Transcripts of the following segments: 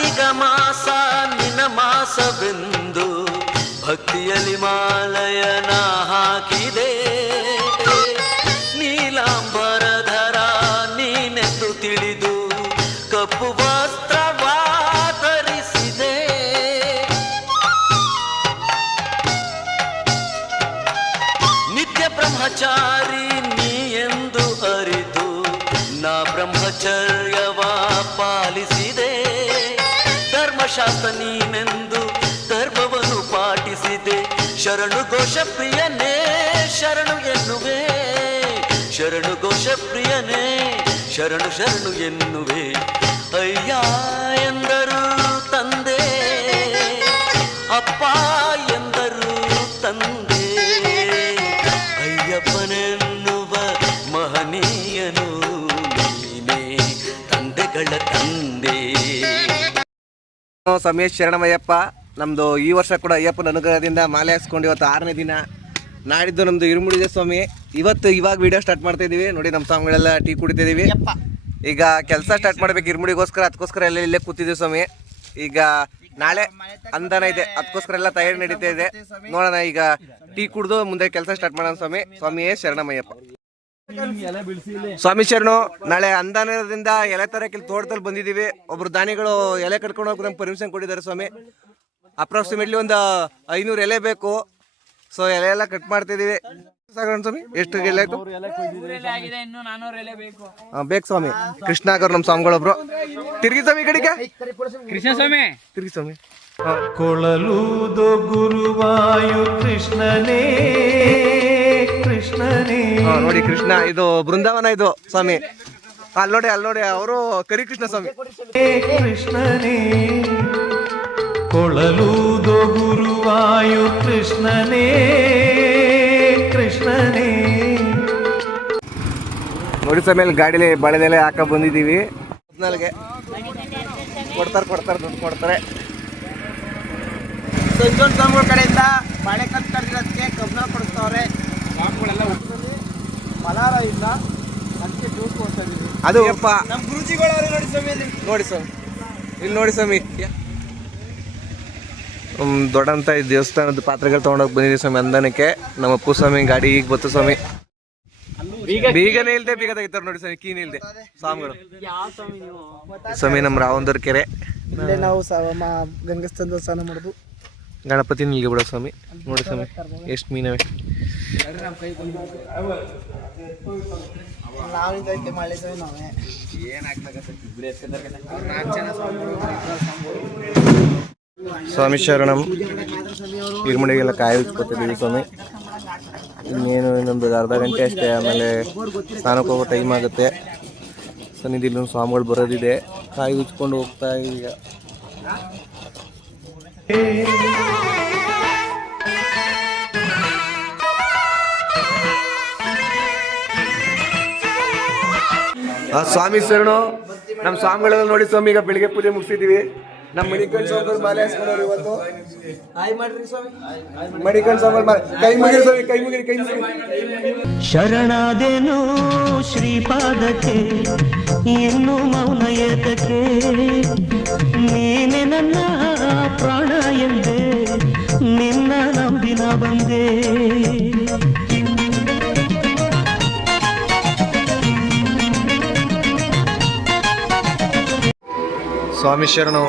ಕಾರ್ತಿಕ ಮಾಸ ನಿನ್ನ ಮಾಸವೆಂದು ಭಕ್ತಿಯಲ್ಲಿ ಮಾಲಯನ ಹಾಕಿದೆ. ನೀಲಾಂಬರಧರ ನೀನೆಂದು ತಿಳಿದು ಕಪ್ಪು ವಸ್ತ್ರವಾ ಧರಿಸಿದೆ. ನಿತ್ಯ ಬ್ರಹ್ಮಚಾರಿ ನೀ ಎಂದು ಅರಿತು ನಾ ಬ್ರಹ್ಮಚರ್ಯವ ಪಾಲಿಸಿದೆ. ಧರ್ಮಶಾಸ್ತ್ರ ನೀನೆಂದು ಧರ್ಮವನ್ನು ಪಾಟಿಸಿದೆ. ಶರಣು ಘೋಷ ಪ್ರಿಯನೇ ಶರಣು ಎನ್ನುವೆ, ಶರಣು ಘೋಷ ಪ್ರಿಯನೇ ಶರಣು ಶರಣು ಎನ್ನುವೆ. ಅಯ್ಯ ಎಂದರು ತಂದೆ, ಅಪ್ಪ ಎಂದರು ತಂದೆ, ಅಯ್ಯಪ್ಪನೆನ್ನುವ ಮಹನೀಯನು ನೀನೇ ತಂದೆಗಳ ತಂದೆ. ಸಮೀಶ್ ಶರಣಮಯ್ಯಪ್ಪ. ನಮ್ಮದು ಈ ವರ್ಷ ಕೂಡ ಅಯ್ಯಪ್ಪನ ಅನುಗ್ರಹದಿಂದ ಮಾಲೆ ಹಾಕ್ಸ್ಕೊಂಡು ಇವತ್ತು 6ನೇ ದಿನ. ನಾಡಿದ್ದು ನಮ್ಮದು ಇರುಮುಡಿದೆ ಸ್ವಾಮಿ. ಇವಾಗ ವಿಡಿಯೋ ಸ್ಟಾರ್ಟ್ ಮಾಡ್ತಾ ಇದ್ದೀವಿ. ನೋಡಿ ನಮ್ಮ ಸ್ವಾಮಿಗಳೆಲ್ಲ ಟೀ ಕುಡಿತಿದ್ದೀವಿ. ಈಗ ಕೆಲಸ ಸ್ಟಾರ್ಟ್ ಮಾಡ್ಬೇಕು ಇರುಮುಡಿಗೋಸ್ಕರ, ಅದಕ್ಕೋಸ್ಕರ ಎಲ್ಲ ಇಲ್ಲೇ ಕೂತಿದ್ದೀವಿ ಸ್ವಾಮಿ. ಈಗ ನಾಳೆ ಅಂದನ ಇದೆ, ಅದಕ್ಕೋಸ್ಕರ ಎಲ್ಲ ತಯಾರಿ ನಡೀತಾ ಇದೆ. ನೋಡೋಣ, ಈಗ ಟೀ ಕುಡಿದು ಮುಂದೆ ಕೆಲಸ ಸ್ಟಾರ್ಟ್ ಮಾಡೋಣ ಸ್ವಾಮಿ. ಸ್ವಾಮಿಯೇ ಶರಣಮಯ್ಯಪ್ಪ. ಸ್ವಾಮಿ ಶರಣು. ನಾಳೆ ಅಂದಾನದಿಂದ ಎಲೆ ತರಕ್ಕೆ ತೋಟದಲ್ಲಿ ಬಂದಿದ್ದೀವಿ. ಒಬ್ರು ದಾನಿಗಳು ಎಲೆ ಕಟ್ಕೊಂಡು ಹೋಗಿ ನಮ್ಗೆ ಪರ್ಮಿಷನ್ ಕೊಟ್ಟಿದ್ದಾರೆ ಸ್ವಾಮಿ. ಅಪ್ರಾಕ್ಸಿಮೇಟ್ಲಿ ಒಂದು 500 ಎಲೆ ಬೇಕು. ಸೊ ಎಲೆ ಎಲ್ಲ ಕಟ್ ಮಾಡ್ತಿದ್ದೀವಿ. ಸ್ವಾಮಿ ಎಷ್ಟು ಎಲೆ ಆಯ್ತು? ಬೇಕು ಸ್ವಾಮಿ. ಕೃಷ್ಣಾಗರ್ ನಮ್ಮ ಸ್ವಾಮಿಗಳೊಬ್ರು. ತಿರುಗಿ ಸ್ವಾಮಿ ಕಡೆಗೆ ಕೃಷ್ಣ ಸ್ವಾಮಿ, ತಿರುಗಿ ಸ್ವಾಮಿ. ಕೊಳಲೂದು ಗುರುವಾಯು ಕೃಷ್ಣನೇ ಕೃಷ್ಣನೇ. ನೋಡಿ ಕೃಷ್ಣ, ಇದು ಬೃಂದಾವನ ಇದು ಸ್ವಾಮಿ. ಅಲ್ಲಿ ನೋಡಿ ಅವರು ಕರಿ ಕೃಷ್ಣ ಸ್ವಾಮಿ. ಕೃಷ್ಣನೇ ಕೊಳಲೂದು ಗುರುವಾಯು ಕೃಷ್ಣನೇ ಕೃಷ್ಣನೇ. ನೋಡಿ ಸ್ವಾಮಿ, ಅಲ್ಲಿ ಗಾಡಿಲಿ ಬಾಳೆದೆಲೆ ಹಾಕ ಬಂದಿದ್ದೀವಿ. ಕೊಡ್ತಾರೆ ದುಡ್ಡು ಕೊಡ್ತಾರೆ. ಸಂಜೋನ್ ಸ್ವಾಮಿಗಳ ಕಡೆಯಿಂದ ಬಾಳೆಕಲ್ ಕರ್ದಿರೋದಕ್ಕೆ ಕಬ್ಬನ ಕೊಡಿಸ್ತವ್ರೆ. ಸ್ವಾಮಿಗಳೆಲ್ಲ ಫಲಾರ ಇಲ್ಲ, ಅದಕ್ಕೆ ಜ್ಯೂಸ್ ಕೊಡ್ತಾ ಇದೀವಿ. ಅದು ನಮ್ಮ ಗುರುಜಿಗಳು ನೋಡಿ ಸ್ವಾಮಿ. ಇಲ್ಲಿ ನೋಡಿ ಸ್ವಾಮಿ, ದೊಡ್ಡಂತ ದೇವಸ್ಥಾನದ ಪಾತ್ರೆಗಳು ತೊಗೊಂಡೋಗಿ ಬಂದಿದ್ದೀವಿ ಸ್ವಾಮಿ ಅಂದನಕ್ಕೆ. ನಮ್ಮ ಅಪ್ಪು ಸ್ವಾಮಿ ಗಾಡಿ ಈಗ ಬತ್ತು ಸ್ವಾಮಿ. ಬೀಗನೇ ಇಲ್ದೆ ಬೀಗ ತೆಗಿತಾರೆ ನೋಡಿ ಸ್ವಾಮಿ, ಕೀನ್ ಇಲ್ದೆ ಸ್ವಾಮಿಗಳು. ಸ್ವಾಮಿ ನಮ್ಮ ರಾವಂದೂರ್ ಕೆರೆ. ನಾವು ಗಂಗಸ್ಥಾನದ ಸ್ನಾನ ಮಾಡೋದು. ಗಣಪತಿ ಇಲ್ಲಿಗೆ ಬಿಡೋ ಸ್ವಾಮಿ. ನೋಡಿ ಸ್ವಾಮಿ ಎಷ್ಟು ಮೀನವೆ. ಸ್ವಾಮಿ ಶರಣಂ. ಇರುಮುಡಿಗೆಲ್ಲ ಕಾಯಿ ಉಚ್ಕೊತಿದ್ದೀವಿ ಸ್ವಾಮಿ. ಇನ್ನೇನು ಇನ್ನೊಂದು ಅರ್ಧ ಗಂಟೆ ಅಷ್ಟೇ, ಆಮೇಲೆ ಸ್ನಾನಕ್ಕೆ ಹೋಗೋ ಟೈಮ್ ಆಗುತ್ತೆ. ಸನ್ನಿಧಿಲಿ ಸ್ವಾಮಿಗಳು ಬರೋದಿದೆ. ಕಾಯಿ ಉಚ್ಕೊಂಡು ಹೋಗ್ತಾ ಈಗ. ಸ್ವಾಮಿ ಶರಣು. ನಮ್ಮ ಸ್ವಾಮಿಗಳೆಲ್ಲ ನೋಡಿ ಸ್ವಾಮಿ, ಈಗ ಬೆಳಿಗ್ಗೆ ಪೂಜೆ ಮುಗಿಸಿದ್ದೀವಿ. ನಮ್ಮ ಮಣಿಕಂಠ ಸ್ವಾಮಿಗಳು ಮಾಲೆ ಹಾಸ್ಕೊಂಡವ್ರು ಇವತ್ತು. ಮಣಿಕಂಠ ಸ್ವಾಮಿಗಳು ಕೈ ಮುಗಿರಿ ಸ್ವಾಮಿ, ಕೈ ಮುಗಿರಿ. ಶರಣಾದೇನು ಶ್ರೀಪಾದಕ್ಕೆ ಇನ್ನು ಮೌನ ಏತಕ್ಕೆ, ನೀನೆ ನನ್ನ ಪ್ರಾಣ ಎಂದೆ ನಿನ್ನ ನಂಬಿನ ಬಂದೆ. ಸ್ವಾಮಿ ಶರಣು.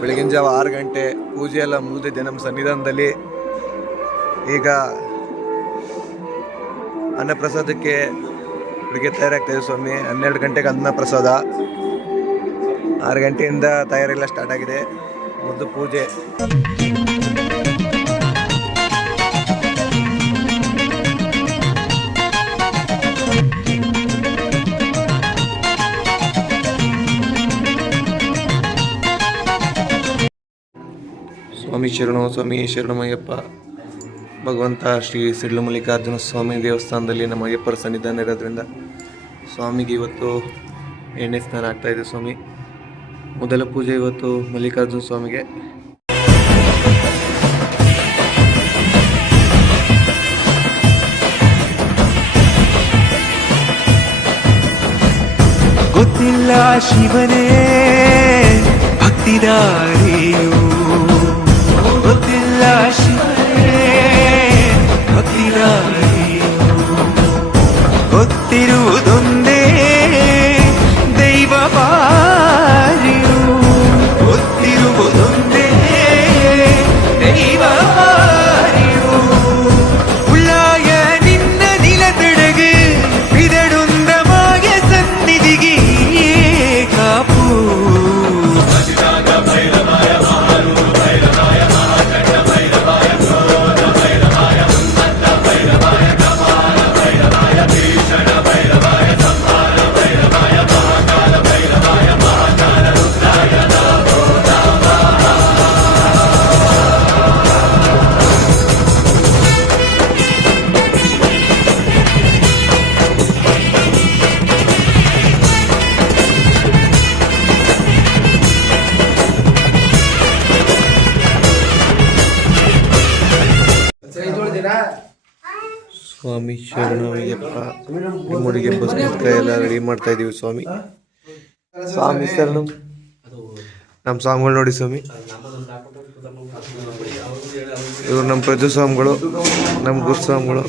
ಬೆಳಗಿನ ಜಾವ 6 ಗಂಟೆ ಪೂಜೆ ಎಲ್ಲ ಮುಗಿದಿದೆ ನಮ್ಮ ಸನ್ನಿಧಾನದಲ್ಲಿ. ಈಗ ಅನ್ನಪ್ರಸಾದಕ್ಕೆ ಬೆಳಿಗ್ಗೆ ತಯಾರಾಗ್ತಾಯಿದೆ ಸ್ವಾಮಿ. 12 ಗಂಟೆಗೆ ಅನ್ನ ಪ್ರಸಾದ. 6 ಗಂಟೆಯಿಂದ ತಯಾರೆಲ್ಲ ಸ್ಟಾರ್ಟ್ ಆಗಿದೆ. ಮೊದಲು ಪೂಜೆ. ಸ್ವಾಮಿ ಶರಣು. ಸ್ವಾಮಿ ಶರಣಮಯ್ಯಪ್ಪ. ಭಗವಂತ ಶ್ರೀ ಸಿಡ್ಲು ಮಲ್ಲಿಕಾರ್ಜುನ ಸ್ವಾಮಿ ದೇವಸ್ಥಾನದಲ್ಲಿ ನಮ್ಮ ಅಯ್ಯಪ್ಪರ ಸನ್ನಿಧಾನ ಇರೋದ್ರಿಂದ ಸ್ವಾಮಿಗೆ ಇವತ್ತು ಎಣ್ಣೆ ಸ್ನಾನ ಆಗ್ತಾಯಿದೆ ಸ್ವಾಮಿ. ಮೊದಲ ಪೂಜೆ ಇವತ್ತು ಮಲ್ಲಿಕಾರ್ಜುನ ಸ್ವಾಮಿಗೆ. ಗೊತ್ತಿಲ್ಲ ಶಿವನೇ ಭಕ್ತ ಮುಕ್ತಿದಾರಿಯು ಗೊತ್ತಿಲ್ಲ ಶಿವನೇ ಗೊತ್ತಿದಾರಿಯು ಗೊತ್ತಿರುವುದೊಂದೇ ದೈವ ಬಾರಿಯು ಗೊತ್ತಿರುವುದೊಂದೇ ದೈವ ಬಾರಿಯು ಉಳ್ಳಾಯ ನಿನ್ನ ನಿಲತಡகு பிதடுந்தமாக சந்நிதிகி காப்பு ಸ್ವಾಮಿ ಶರಣಯ್ಯಪ್ಪ ಮುಡಿಗೆ ಬಸ್ಕೈ ಎಲ್ಲ ರೆಡಿ ಮಾಡ್ತಾ ಇದೀವಿ ಸ್ವಾಮಿ. ಸ್ವಾಮಿ ಶರಣ ನಮ್ಮ ಸ್ವಾಮಿಗಳು ನೋಡಿ ಸ್ವಾಮಿ. ಇವ್ರು ನಮ್ಮ ಪ್ರಜು ಸ್ವಾಮಿಗಳು, ನಮ್ಮ ಗುರು ಸ್ವಾಮಿಗಳು.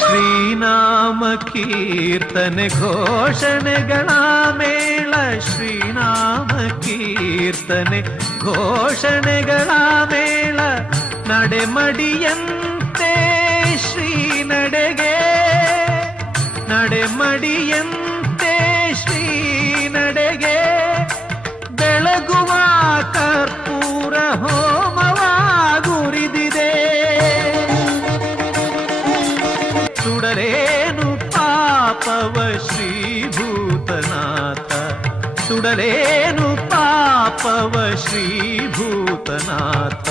ಶ್ರೀನಾಮ ಕೀರ್ತನೆ ಘೋಷಣೆಗಳ ಮೇಳ ಶ್ರೀನಾಮ ಕೀರ್ತನೆ ಘೋಷಣೆಗಳ ಮೇಳ ನಡೆಮಡಿಯಂತೆ ಶ್ರೀ ನಡೆಗೆ ನಡೆಮಡಿಯಂತೆ ಶ್ರೀ ನಡೆಗೆ ಬೆಳಗುವ ಕರ್ಪೂರ ಹೋಮವಾಗುರಿದಿದೆ ಸುಡಲೇನು ಪಾಪವ ಶ್ರೀಭೂತನಾಥ ಸುಡಲೇನು ಪಾಪವ ಶ್ರೀಭೂತನಾಥ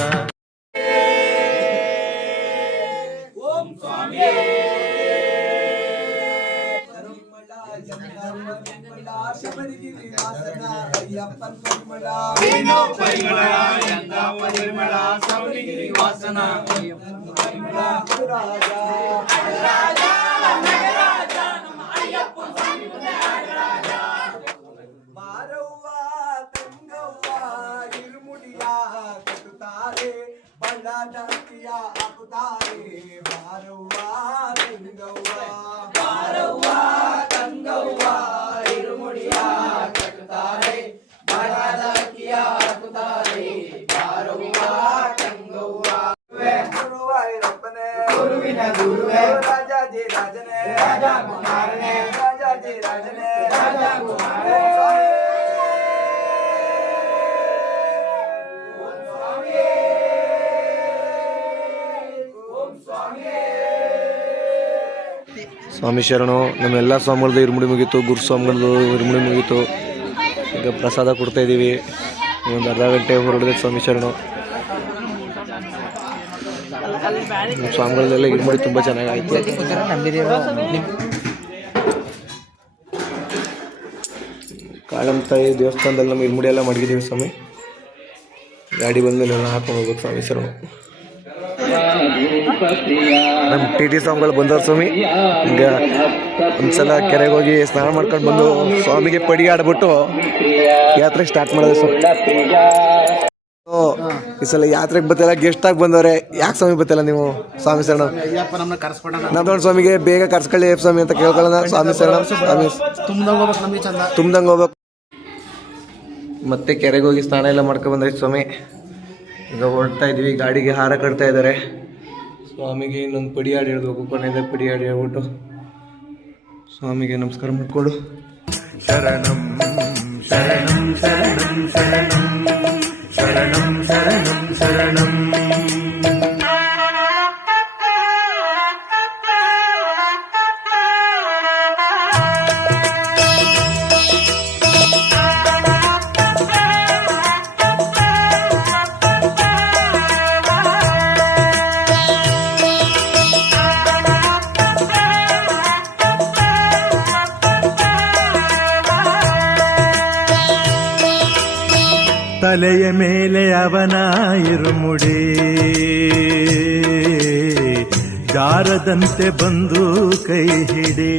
ಸ್ವಾಮಿ ಶರಣು. ನಮ್ಮೆಲ್ಲ ಸ್ವಾಮಿಗಳದ್ದು ಇರುಮುಡಿ ಮುಗೀತು, ಗುರು ಸ್ವಾಮಿಗಳದ್ದು ಇರುಮುಡಿ ಮುಗೀತು. ಈಗ ಪ್ರಸಾದ ಕೊಡ್ತಾ ಇದ್ದೀವಿ. ಒಂದು ಅರ್ಧ ಗಂಟೆ ಹೊರಡಿದೆ ಸ್ವಾಮಿ ಶರಣು. ನಮ್ಮ ಸ್ವಾಮಿಗಳದೆಲ್ಲ ಇರುಮುಡಿ ತುಂಬ ಚೆನ್ನಾಗಾಯಿತು. ಕಾಳಂತಾಯಿ ದೇವಸ್ಥಾನದಲ್ಲಿ ನಮ್ಮ ಇರುಮುಡಿ ಎಲ್ಲ ಮಡಗಿದ್ದೀವಿ ಸ್ವಾಮಿ. ಗಾಡಿ ಬಂದಮೇಲೆ ಎಲ್ಲ ಹಾಕೊಂಡು ಹೋಗ್ಬೇಕು ಸ್ವಾಮಿ ಶರಣು. ನಮ್ಮ ಟಿ ಸ್ವಾಮಿಗಳು ಬಂದವ್ರು ಸ್ವಾಮಿ. ಈಗ ಒಂದ್ಸಲ ಕೆರೆಗೆ ಹೋಗಿ ಸ್ನಾನ ಮಾಡ್ಕೊಂಡು ಬಂದು ಸ್ವಾಮಿಗೆ ಪಡಿ ಆಡ್ಬಿಟ್ಟು ಯಾತ್ರೆ ಸ್ಟಾರ್ಟ್ ಮಾಡೋದು ಸ್ವಾಮಿ. ಈ ಸಲ ಯಾತ್ರೆಗೆ ಬತ್ತಿಲ್ಲ, ಗೆಸ್ಟ್ ಆಗಿ ಬಂದವ್ರೆ. ಯಾಕೆ ಸ್ವಾಮಿ ಬತ್ತಿಲ್ಲ ನೀವು? ಸ್ವಾಮಿ ಶರಣ. ನಮ್ದೊಂದು ಸ್ವಾಮಿಗೆ ಬೇಗ ಕರ್ಸ್ಕೊಳ್ಳಿ ಸ್ವಾಮಿ ಅಂತ ಕೇಳ್ಕೊಳ್ಳೋಣ. ಸ್ವಾಮಿ ಶರಣ. ಸ್ವಾಮಿ ತುಂಬ್ದಂಗೆ ಹೋಗ್ಬೇಕು. ಮತ್ತೆ ಕೆರೆಗೆ ಹೋಗಿ ಸ್ನಾನ ಎಲ್ಲ ಮಾಡ್ಕೊಂಡು ಬಂದೈತೆ ಸ್ವಾಮಿ. ಈಗ ಹೊರಡ್ತಾ ಇದ್ವಿ. ಗಾಡಿಗೆ ಹಾರ ಕಟ್ತಾ ಇದ್ದಾರೆ. ಸ್ವಾಮಿಗೆ ಇನ್ನೊಂದು ಪಡಿ ಹಾಡು ಹೇಳ್ಬೇಕು. ಕೊನೆಯದ ಪಡಿ ಹಾಡು ಹೇಳ್ಬಿಟ್ಟು ಸ್ವಾಮಿಗೆ ನಮಸ್ಕಾರ ಮಾಡಿಕೊಡು. ಶರಣಂ ಶರಣಂ ಶರಣಂ ಶರಣಂ ಶರಣಂ ಶರಣಂ ಶರಣಂ ತಲೆಯ ಮೇಲೆ ಅವನ ಇರುಮುಡಿ ಜಾರದಂತೆ ಬಂದು ಕೈ ಹಿಡಿ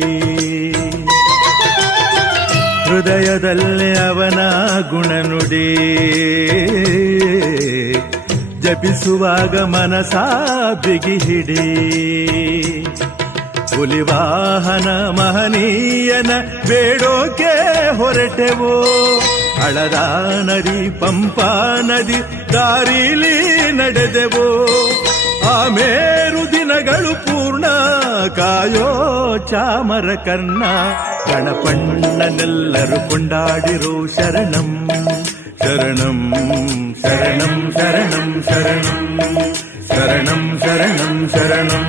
ಹೃದಯದಲ್ಲಿ ಅವನ ಗುಣನುಡಿ ಜಪಿಸುವಾಗ ಮನಸ ಬಿಗಿ ಹಿಡಿ ಹುಲಿವಾಹನ ಮಹನೀಯನ ಬೇಡೋಕೆ ಹೊರಟೆವೋ ಹಳದ ನದಿ ಪಂಪಾ ನದಿ ದಾರಿಲಿ ನಡೆದೆವೋ ಆಮೇರು ದಿನಗಳು ಪೂರ್ಣ ಕಾಯೋ ಚಾಮರ ಕರ್ಣ ಗಣಪಣ್ಣನೆಲ್ಲರೂ ಕೊಂಡಾಡಿರೋ ಶರಣಂ ಶರಣಂ ಶರಣಂ ಶರಣಂ ಶರಣಂ ಶರಣಂ ಶರಣಂ ಶರಣಂ